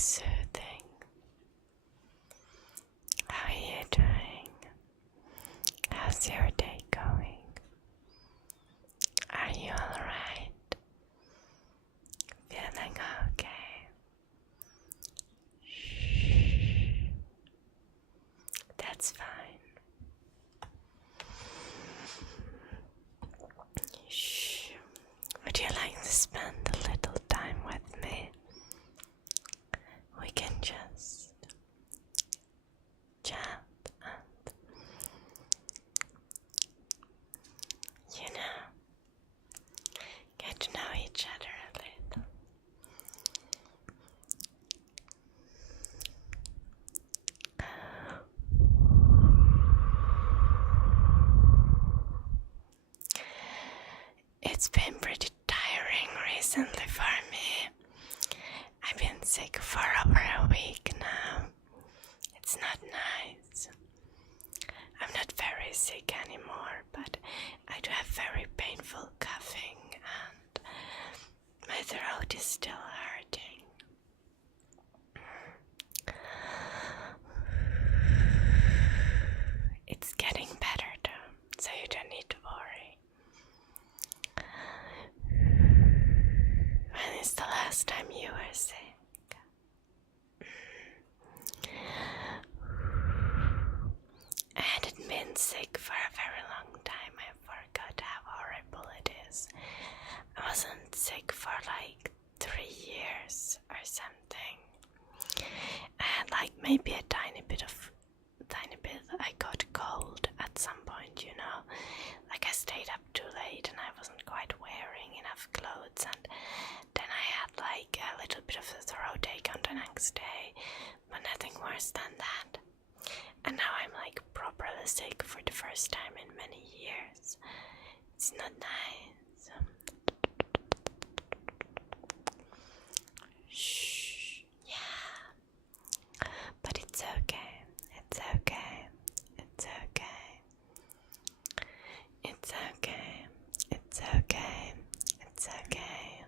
soothing. How are you doing? How's your day going? Are you alright? Feeling okay? Shh. That's fine. Shh. Would you like to spend a little time with me? We can just chat and, get to know each other a little. It's been pretty tiring recently for me. I've been sick for over a week now. It's not nice. I'm not very sick anymore, but I do have very painful coughing and my throat is still hurting. It's getting better though, so you don't need to worry. When is the last time you were sick? I hadn't been sick for a very long time. I forgot how horrible it is. I wasn't sick for like 3 years or something. I had like maybe a tiny bit. I got cold at some point, Like I stayed up too late and I wasn't quite wearing enough clothes, and then I had like a little bit of a throat ache on the next day, but nothing worse than that. And now I'm like properly sick for the first time in many years. It's not nice. Shh. Yeah. But it's okay. It's okay. It's okay. It's okay. It's okay. It's okay.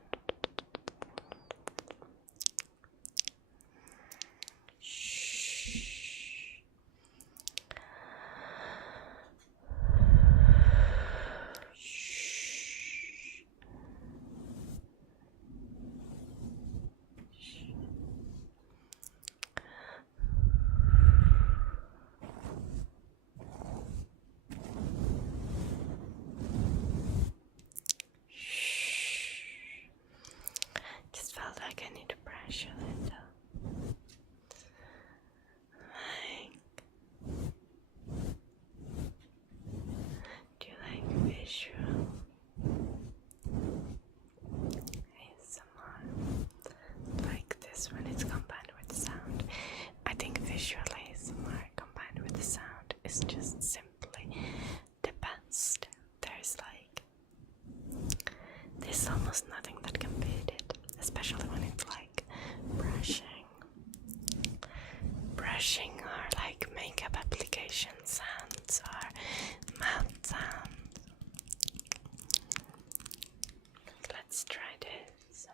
Just felt like I need to brush a little. Do you like visual ASMR? Like this when it's combined with sound. I think visual ASMR combined with sound is just simply the best. There's almost nothing that can beat it, especially when it's like brushing or like makeup application sounds or mouth sounds. Let's try this.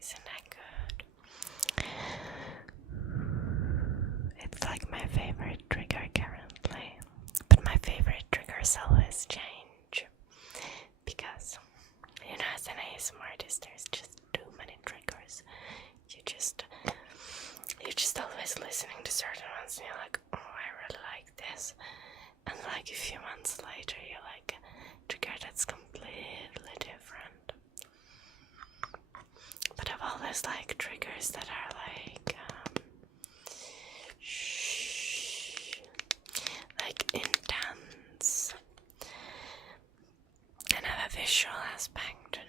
Isn't that good? It's like my favorite trigger currently, but my favorite triggers always change because, as an ASMR artist, there's just too many triggers. You're just always listening to certain ones and you're like, oh, I really like this, and like a few months later you like a trigger that's completely different. But I've always liked triggers that are like intense and have a visual aspect to them.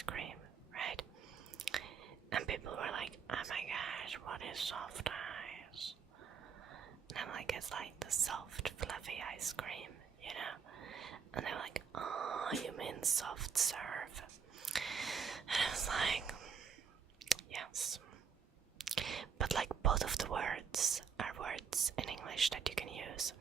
ice cream, right? And people were like, oh my gosh, what is soft ice? And I'm like, it's like the soft, fluffy ice cream, you know? And they were like, oh, you mean soft serve? And I was like, yes. But like both of the words are words in English that you can use.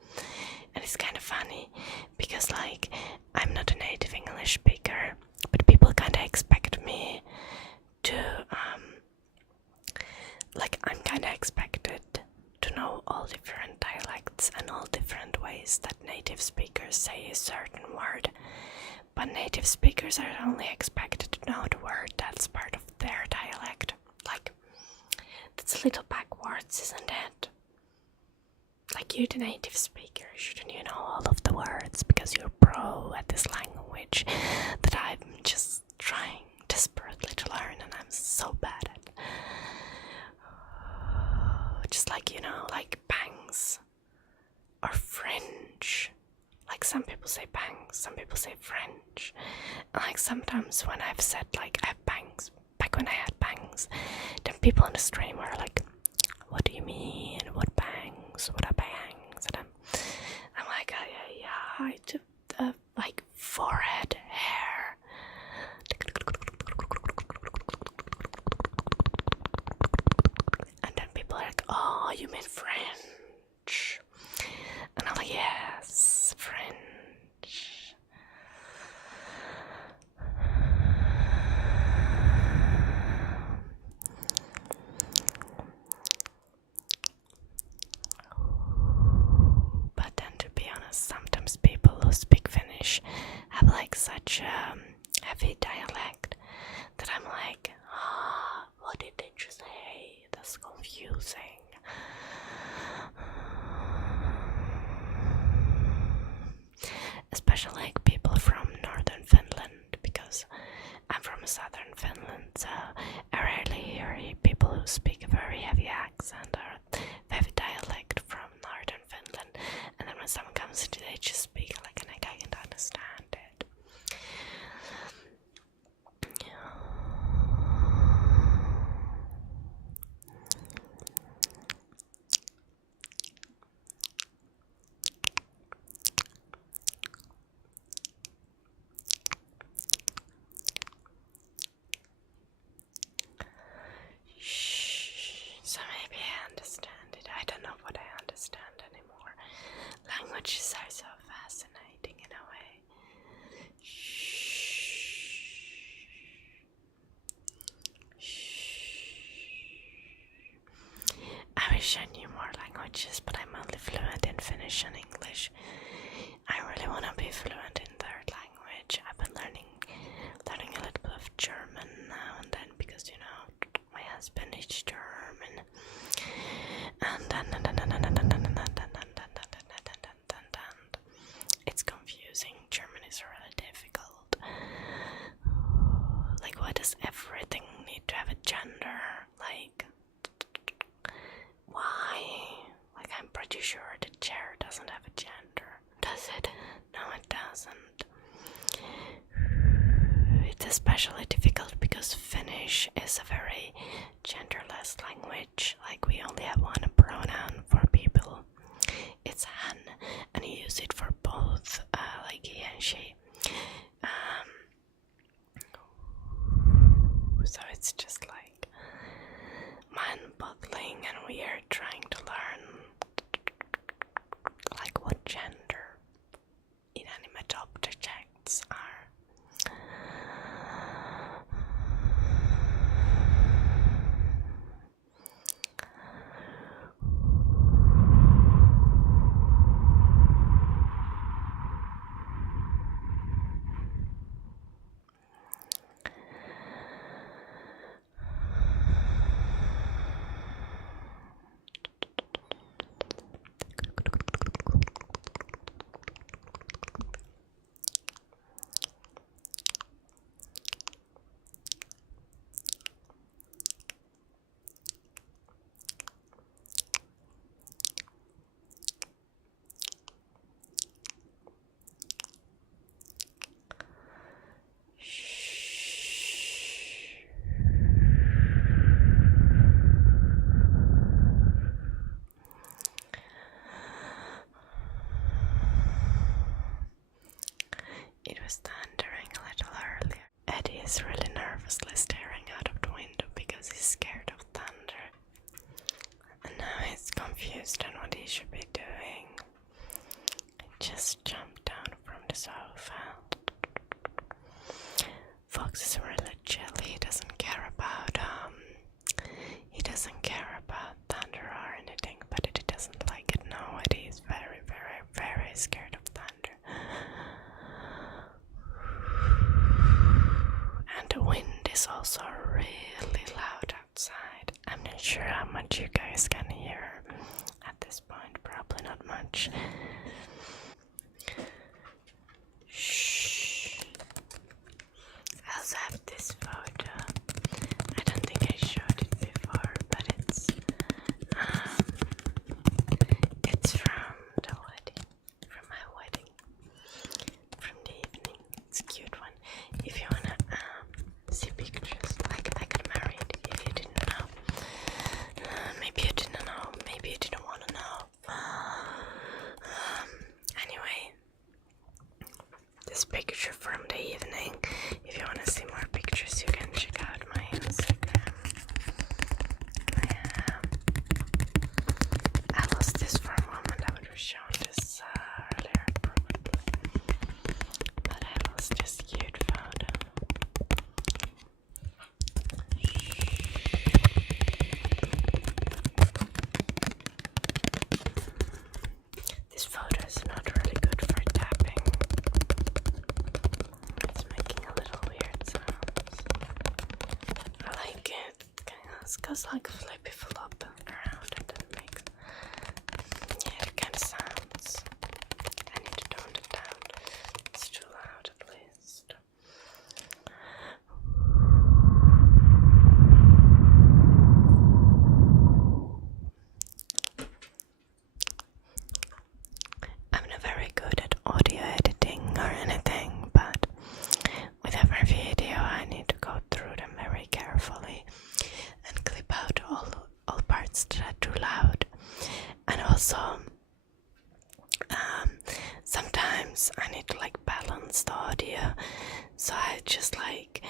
And it's kind of funny because like I'm not a native English speaker, but people kind of expect me to like I'm kind of expected to know all different dialects and all different ways that native speakers say a certain word. But native speakers are only expected to know the word that's part of their dialect. Like, that's a little backwards, isn't it? Like, you're the native speaker, shouldn't you know all of the words because you're pro at this language that I'm just trying desperately to learn and I'm so bad at. Just like, you know, like bangs or fringe. Like some people say bangs, some people say fringe. And like sometimes when I've said like I have bangs, back when I had bangs, then people on the stream were like, what do you mean? What bangs? What are bangs? And I'm like, yeah, I do like forehead hair. And then people are like, oh, you mean French? And I'm like, yes, French. But then to be honest, sometimes people who speak Finnish have like such a heavy dialect that I'm like, what did they just say? That's confusing. Especially like people from northern Finland, because I'm from southern Finland, so I rarely hear people who speak a very heavy accent or heavy dialect from northern Finland, and then when someone comes in, they just speak like I can't understand it. So maybe I understand it. I don't know what I understand anymore. Languages are so fascinating in a way. I wish I knew more languages, but I'm only fluent in Finnish and English. I really want to be fluent in third language. I've been learning a little bit of German now and then because, you know, my husband is German. And it's confusing. German is really difficult. Like, why does everything need to have a gender? Like, why? Like, I'm pretty sure the chair doesn't have a gender. Does it? No, it doesn't. It's especially difficult because Finnish is a very genderless language. Like, we only have one pronoun for people. It's han, and you use it for both, like he and she. So it's just like mind-boggling and weird trying to learn like what gender inanimate objects are. much. Shh. I also have this photo. I don't think I showed it before, but it's from the wedding, from my wedding, from the evening. It's a cute one. If you wanna see pictures, like I got married. If you didn't know, maybe you didn't know, maybe you didn't want to know. Anyway, this picture from the evening. If you want to see more pictures, you can check out my Instagram. I lost this for a moment. I would have shown this earlier, probably. But I lost this cute photo. This photo is not really good for tapping. It's making a little weird sounds. I like it. It goes like flippy flop around and then makes it kind of sounds. I need to tone it down. It's too loud at least. I'm not very good at audio editing or anything, but with every video I need to go through them very carefully and clip out all parts that are too loud. And also sometimes I need to like balance the audio, so I just like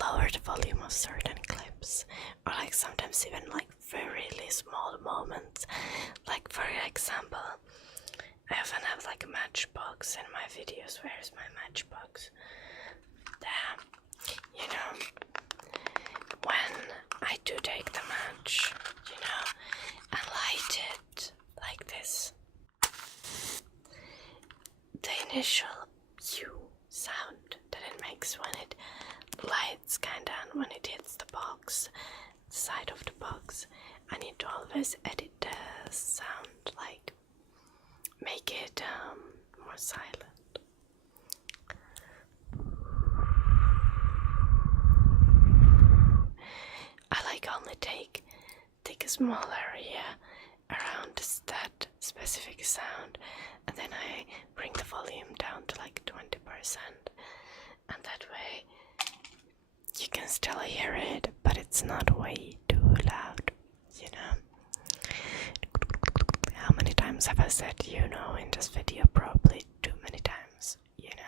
lower the volume of certain clips, or like sometimes even like very small moments. Like for example, I often have like a matchbox in my videos. Where's my matchbox? Damn. You know, when I do take the match, you know, and light it like this, the initial U sound that it makes when it lights kinda and when it hits the box, the side of the box, I need to always edit the sound, like make it more silent. I like only take a small area around that specific sound, and then I bring the volume down to like 20%, and that way you can still hear it, but it's not way too loud, you know. How many times have I said you know in this video? Probably too many times, you know.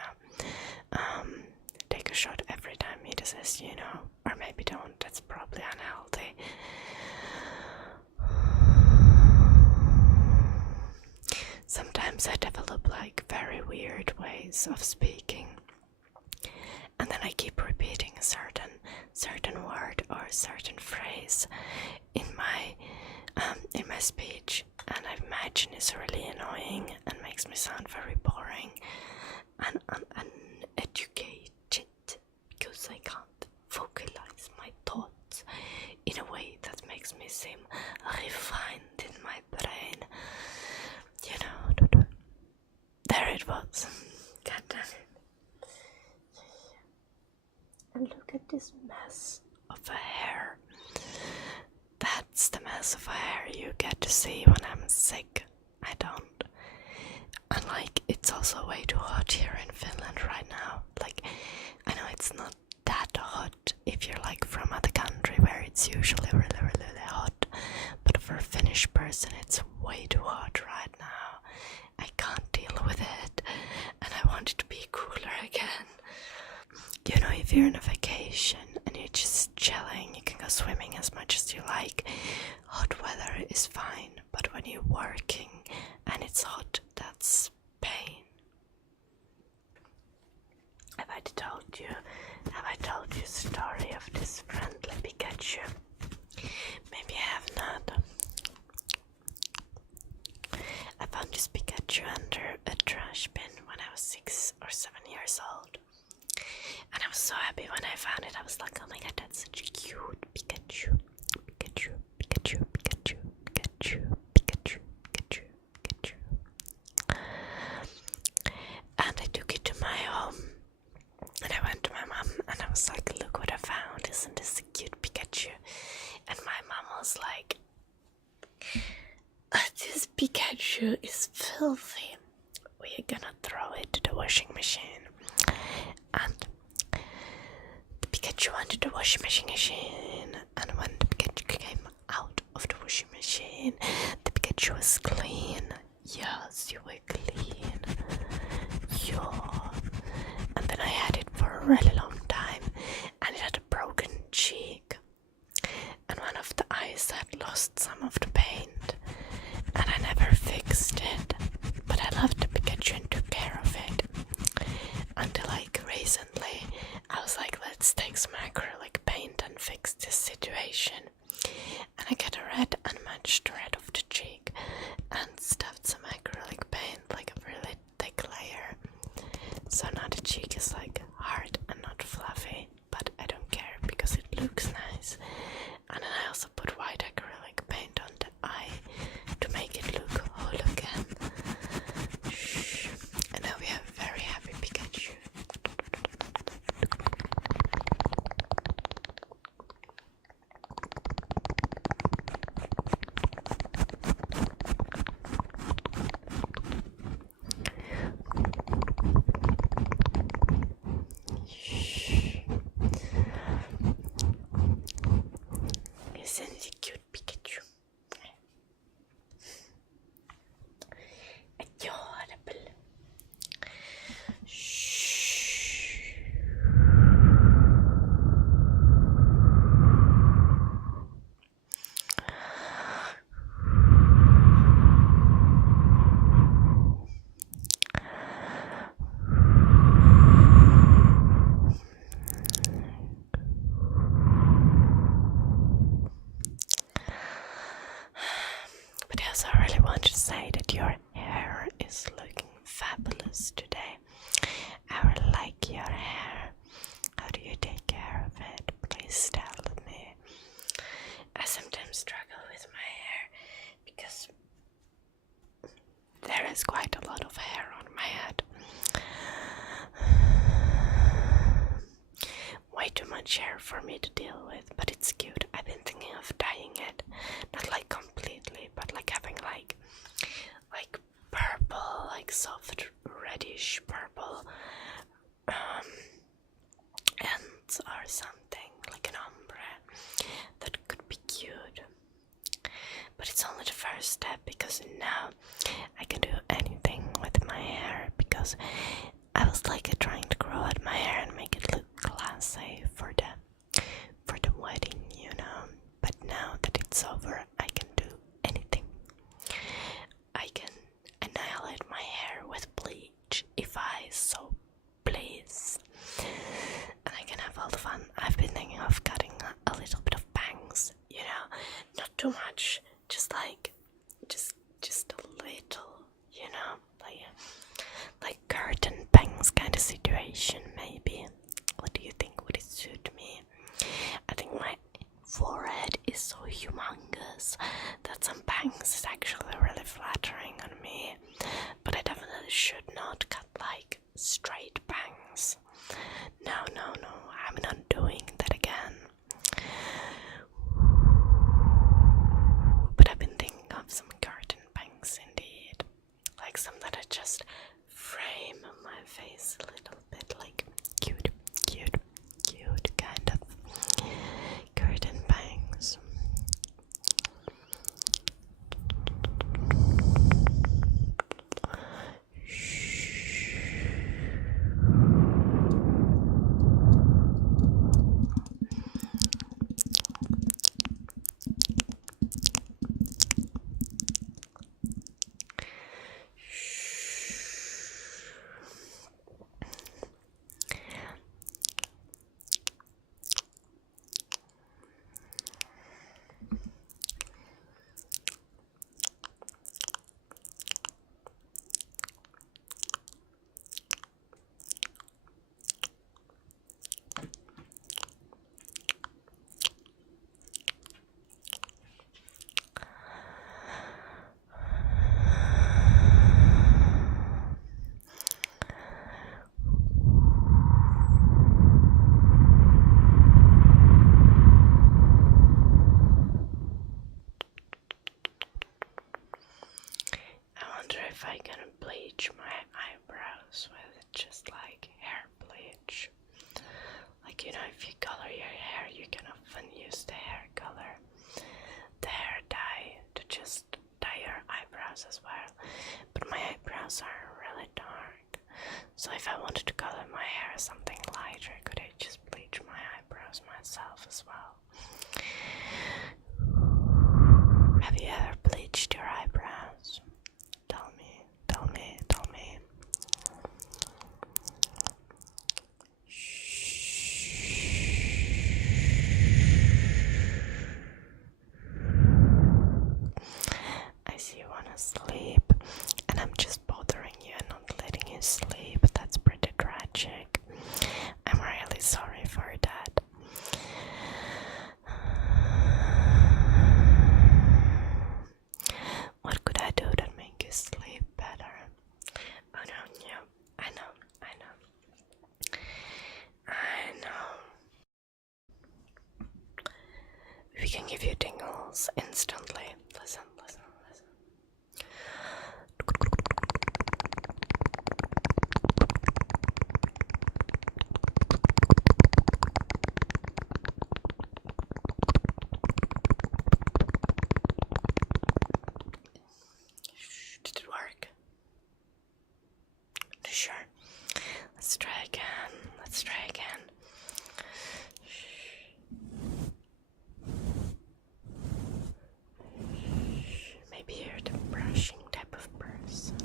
Take a shot every time he says you know, or maybe don't, that's probably unhealthy. Sometimes I develop like very weird ways of speaking, and then I keep repeating a certain word or a certain phrase in my speech, and I imagine it's really annoying and makes me sound very boring and uneducated, because I can't vocalize my thoughts in a way that makes me seem refined in my brain. You know, there it was. God damn it. And look at this mess of a hair. That's the mess of a hair you get to see when I'm sick. I don't. And like, it's also way too hot here in Finland right now. Like, I know it's not that hot if you're like from other country where it's usually really, really, really hot. But for a Finnish person, it's way too hot right now. I can't deal with it, and I want it to be cooler again. You know, if you're on a vacation and you're just chilling, you can go swimming as much as you like. Hot weather is fine, but when you're working and it's hot, that's pain. Have I told you the story of this friendly Pikachu? Maybe I have not. I found this Pikachu under a trash bin when I was 6 or 7 years old. And I was so happy when I found it. I was like, oh my god, that's such a cute Pikachu. Pikachu, Pikachu, Pikachu, Pikachu, Pikachu, Pikachu, Pikachu. Pikachu is filthy. We're gonna throw it to the washing machine. And the Pikachu went to the washing machine, and when the Pikachu came out of the washing machine, the Pikachu was clean. Yes, you were clean. Yeah. And then I had it for a really long time, and it had a broken cheek. And one of the eyes had lost some of the paint, and I never fixed it. But I loved the Pikachu and took care of it. Until like recently, I was like, let's take some acrylic paint and fix this situation. And I got a red unmatched red of the cheek and stuffed some acrylic paint, like a really thick layer. So now the cheek is like hard and not fluffy, but I don't care because it looks nice. And then I also put white acrylic paint on the eye to make it look whole again. Shh. And now we have a very happy Pikachu. Isn't he cute, Pikachu? Adorable. Shh. But yes, I really want to say that your hair is looking fabulous today. I really like your hair. How do you take care of it? Please tell me. I sometimes struggle with my hair because there is quite a lot of hair on my head. Way too much hair for me to deal with, but it's cute. I've been thinking of dyeing it, not like completely, but like having like purple, like soft reddish purple ends or something, like an ombre. That could be cute. But it's only the first step, because now I can do anything with my hair, because I was like trying to grow out my hair and make it look classy for the wedding, you know. But now that it's over, I can do anything. I can annihilate my hair with bleach if I so please, and I can have all the fun. I've been thinking of cutting a little bit of bangs, you know, not too much, just a little, you know, like curtain bangs kind of situation, maybe. What do you think? Would it suit me? I think my forehead is so humongous that some bangs is actually really flattering on me, but I definitely should not cut like straight bangs. No, I'm not doing that again. if I can bleach my eyebrows with just like hair bleach. Like, you know, if you color your hair, you can often use the hair color, the hair dye, to just dye your eyebrows as well. But my eyebrows are really dark, so if I wanted to color my hair something lighter, could I just bleach my eyebrows myself as well? Have you ever bleached your eyebrows? Tell me, tell me, tell me. I see you wanna sleep, and I'm just bothering you and not letting you sleep. That's pretty tragic. I'm really sorry for that. What could I do to make you sleep better? Oh no, yeah, I know. We can give you tingles instantly. Listen. Did it work? Sure. Let's try again. Maybe you're the brushing type of person.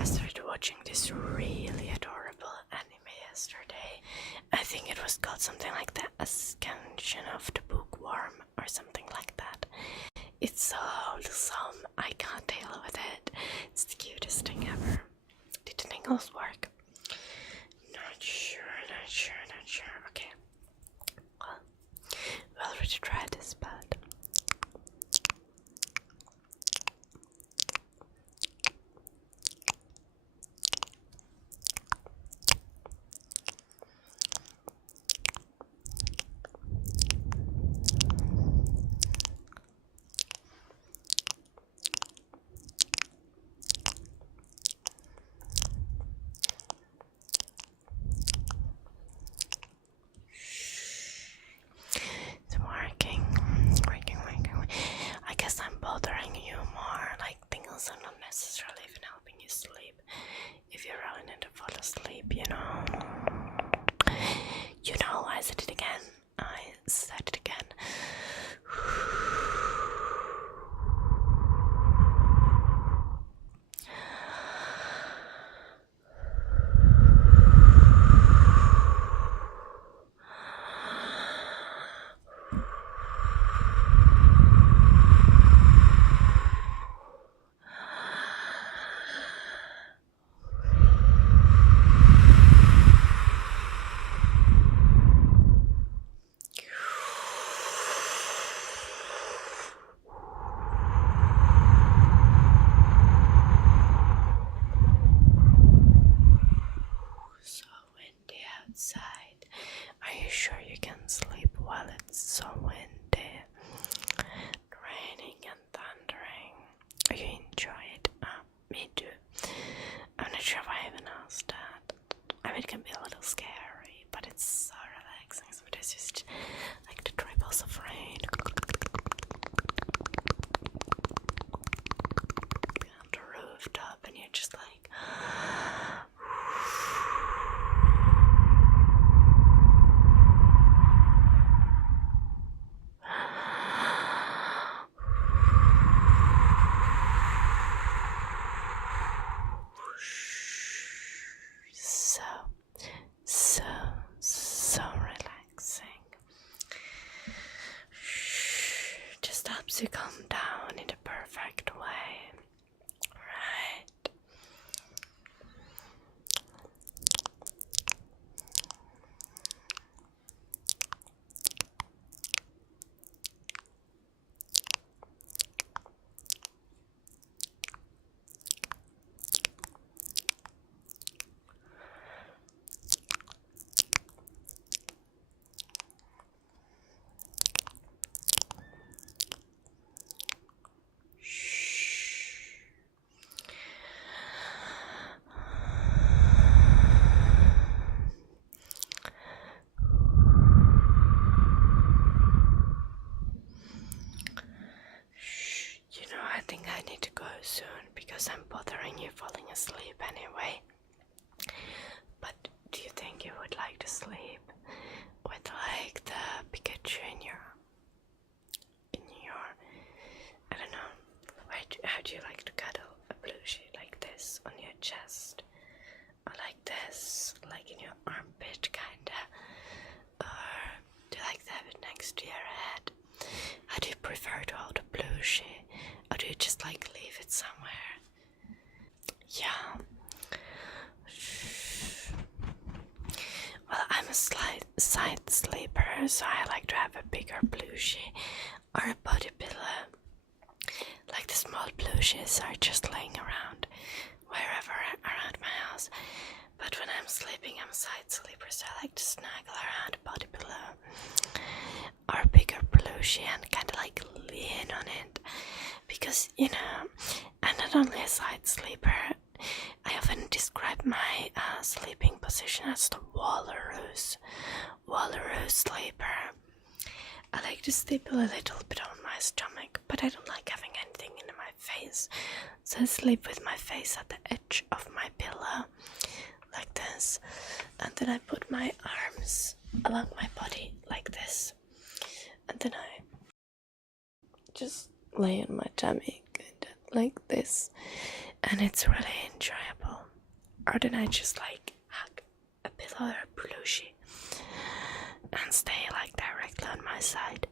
I started watching this really adorable anime yesterday. I think it was called something like the Ascension of the Bookworm or something like that. It's so wholesome, I can't deal with it. It's the cutest thing ever. Did the tingles work? Not sure. Okay. Well, we already tried this, but it's working. I guess I'm bothering you more. Like, tingles are not necessarily even helping you sleep. If you really need to fall asleep, you know, I said it again. Outside. Are you sure you can sleep while it's so windy, raining and thundering? You enjoy it? Me too. I'm not sure if I even asked that. I mean, it can be a little scary, but it's so relaxing. Sometimes you just like the dribbles of rain on the rooftop, and you're just like so relaxing. Just helps you calm down in the perfect way, right? because I'm bothering you falling asleep anyway. But do you think you would like to sleep with like the Pikachu in your I don't know, how do you like to cuddle a plushie like this on your chest? Or like this, like in your armpit kinda? Or do you like to have it next to your head? How do you prefer to hold a plushie? Or do you just like leave it somewhere? Yeah. Well, I'm a side sleeper, so I like to have a bigger plushie or a body pillow. Like the small plushies are just laying around wherever around my house. But when I'm sleeping, I'm a side sleeper, so I like to snuggle around a body pillow or a bigger plushie and kind of like lean on it. Because, you know, I'm not only a side sleeper, I often describe my sleeping position as the walrus sleeper. I like to sleep a little bit on my stomach, but I don't like having anything in my face. So I sleep with my face at the edge of my pillow, like this. And then I put my arms along my body, like this. And then I just lay on my tummy, kinda like this. And it's really enjoyable. Or then I just like hug a pillow or a plushie and stay like directly on my side.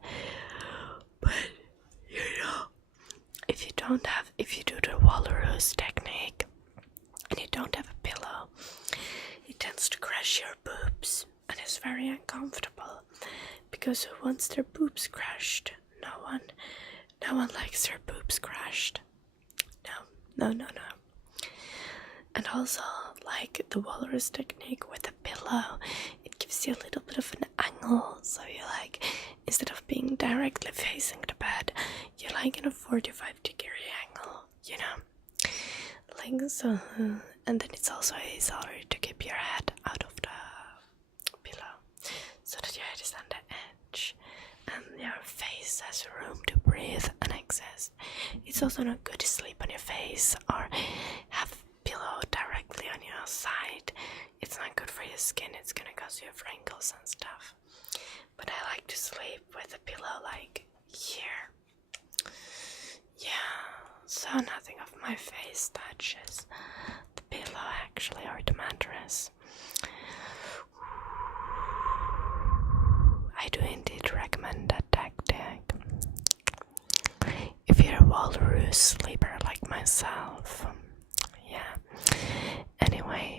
But you know, if you do the walrus technique and you don't have a pillow, it tends to crush your boobs and it's very uncomfortable, because who wants their boobs crushed? No one likes their boobs crushed. No. And also, like the walrus technique with a pillow, it gives you a little bit of an angle, so you like, instead of being directly facing the bed, you're like in a 45-degree angle, you know, like so. And then it's also easier to keep your head out of the pillow, so that your head is on the edge and your face has room to breathe and exist. It's also not good to sleep on your face or have pillow directly on your side. It's not good for your skin, it's gonna cause you wrinkles and stuff. But I like to sleep with a pillow like here. Yeah, so nothing of my face touches the pillow actually, or the mattress. I do indeed recommend that tactic. If you're a walrus sleeper like myself. Yeah. Anyway,